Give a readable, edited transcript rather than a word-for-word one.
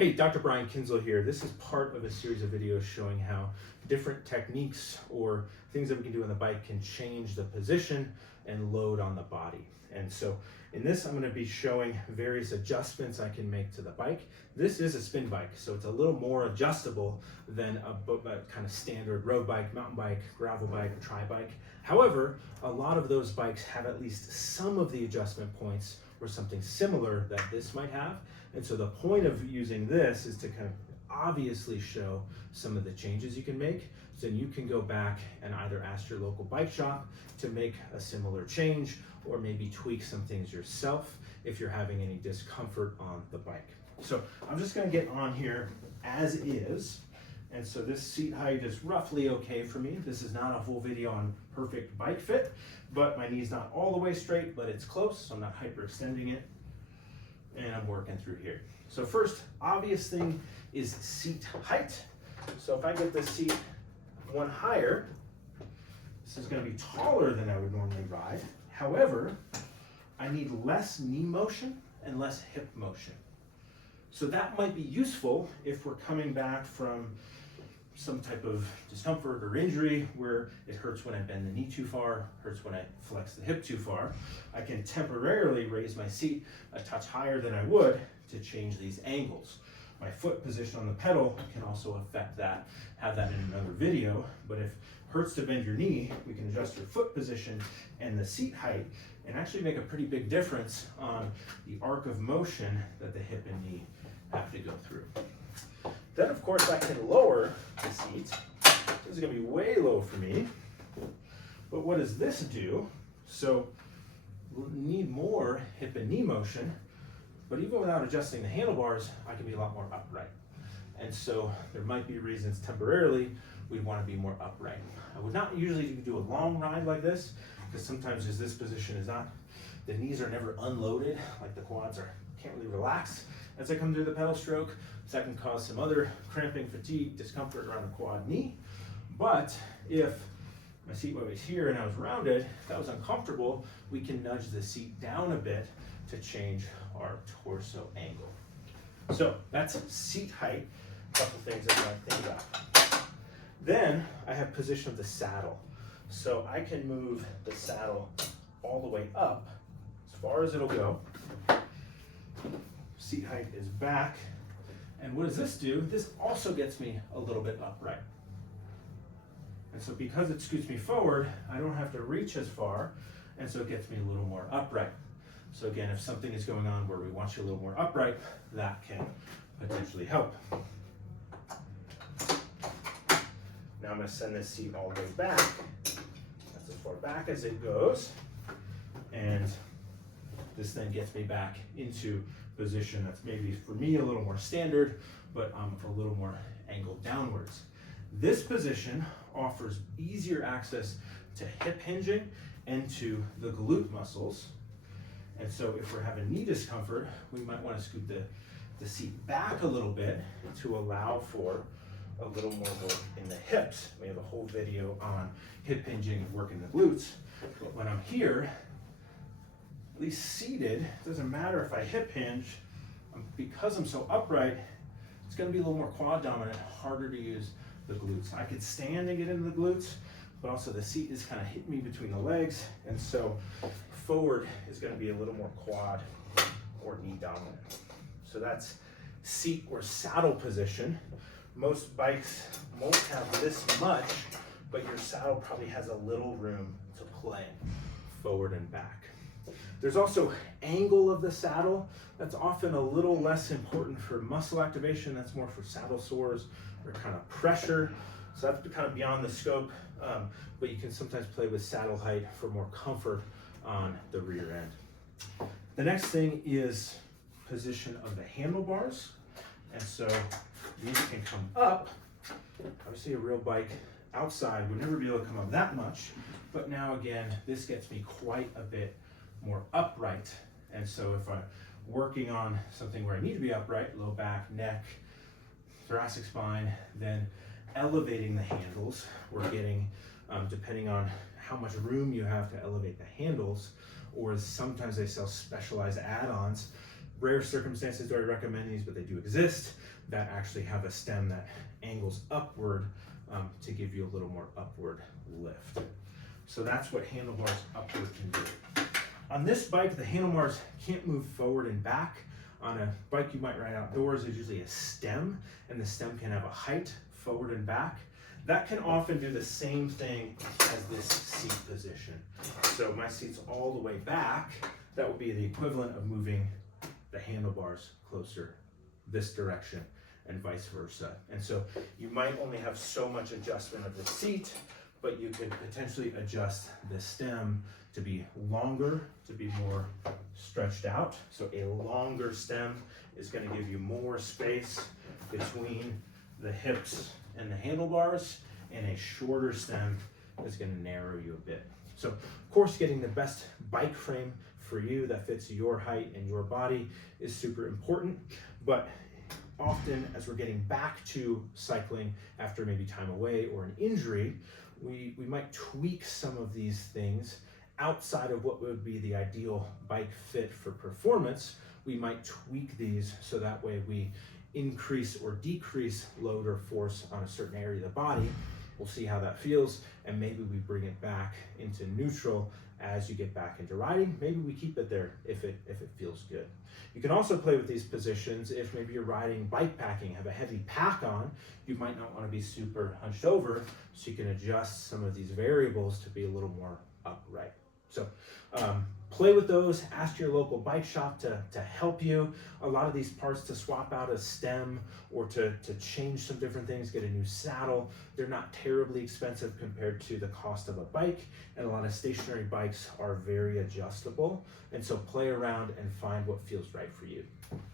Hey, Dr. Brian Kinslow here. This is part of a series of videos showing how different techniques or things that we can do on the bike can change the position and load on the body. And so in this, I'm going to be showing various adjustments I can make to the bike. This is a spin bike, so it's a little more adjustable than a kind of standard road bike, mountain bike, gravel bike, or tri-bike. However, a lot of those bikes have at least some of the adjustment points or something similar that this might have. And so the point of using this is to kind of obviously show some of the changes you can make. So then you can go back and either ask your local bike shop to make a similar change or maybe tweak some things yourself if you're having any discomfort on the bike. So I'm just gonna get on here as is. And so this seat height is roughly okay for me. This is not a full video on perfect bike fit, but my knee's not all the way straight, but it's close, so I'm not hyperextending it. And I'm working through here. So first, obvious thing is seat height. So if I get this seat one higher, this is gonna be taller than I would normally ride. However, I need less knee motion and less hip motion. So that might be useful if we're coming back from some type of discomfort or injury where it hurts when I bend the knee too far, hurts when I flex the hip too far. I can temporarily raise my seat a touch higher than I would to change these angles. My foot position on the pedal can also affect that, have that in another video, but if it hurts to bend your knee, we can adjust your foot position and the seat height and actually make a pretty big difference on the arc of motion that the hip and knee have to go through. Then of course I can lower the seat. This is gonna be way low for me. But what does this do? So we'll need more hip and knee motion, but even without adjusting the handlebars, I can be a lot more upright. And so there might be reasons temporarily we'd wanna be more upright. I would not usually do a long ride like this, because sometimes as this position is not, the knees are never unloaded, like the quads can't really relax as I come through the pedal stroke. So that can cause some other cramping, fatigue, discomfort around the quad knee. But if my seat was here and I was rounded, if that was uncomfortable, we can nudge the seat down a bit to change our torso angle. So that's seat height, a couple things that I think about. Then I have position of the saddle. So I can move the saddle all the way up as far as it'll go. Seat height is back. And what does this do? This also gets me a little bit upright. And so because it scoots me forward, I don't have to reach as far, and so it gets me a little more upright. So again, if something is going on where we want you a little more upright, that can potentially help. Now I'm gonna send this seat all the way back. That's as far back as it goes. And this then gets me back into position that's maybe for me a little more standard, but a little more angled downwards. This position offers easier access to hip hinging and to the glute muscles. And so if we're having knee discomfort, we might want to scoot the seat back a little bit to allow for a little more work in the hips. We have a whole video on hip hinging and working the glutes. But when I'm here, at least seated, it doesn't matter if I hip hinge, because I'm so upright, it's gonna be a little more quad dominant, harder to use the glutes. I could stand and get into the glutes, but also the seat is kind of hitting me between the legs, and so forward is gonna be a little more quad or knee dominant. So that's seat or saddle position. Most bikes won't have this much, but your saddle probably has a little room to play forward and back. There's also angle of the saddle. That's often a little less important for muscle activation. That's more for saddle sores or kind of pressure. So that's kind of beyond the scope, but you can sometimes play with saddle height for more comfort on the rear end. The next thing is position of the handlebars. And so these can come up. Obviously a real bike outside would never be able to come up that much, but now again, this gets me quite a bit more upright. And so if I'm working on something where I need to be upright, low back, neck, thoracic spine, then elevating the handles, we're getting, depending on how much room you have to elevate the handles, or sometimes they sell specialized add-ons rare circumstances do I recommend these, but they do exist, that actually have a stem that angles upward to give you a little more upward lift. So that's what handlebars upward can do. On this bike, the handlebars can't move forward and back. On a bike you might ride outdoors, there's usually a stem, and the stem can have a height forward and back. That can often do the same thing as this seat position. So my seat's all the way back. That would be the equivalent of moving the handlebars closer this direction and vice versa. And so you might only have so much adjustment of the seat, but you could potentially adjust the stem to be longer, to be more stretched out. So a longer stem is going to give you more space between the hips and the handlebars, and a shorter stem is going to narrow you a bit. So of course, getting the best bike frame for you that fits your height and your body is super important, but often as we're getting back to cycling after maybe time away or an injury, we might tweak some of these things outside of what would be the ideal bike fit for performance. We might tweak these so that way we increase or decrease load or force on a certain area of the body. We'll see how that feels, and maybe we bring it back into neutral as you get back into riding. Maybe we keep it there if it feels good. You can also play with these positions if maybe you're riding bike packing, have a heavy pack on, you might not want to be super hunched over, so you can adjust some of these variables to be a little more upright. So play with those, ask your local bike shop to help you. A lot of these parts to swap out a stem or to change some different things, get a new saddle, they're not terribly expensive compared to the cost of a bike, and a lot of stationary bikes are very adjustable. And so play around and find what feels right for you.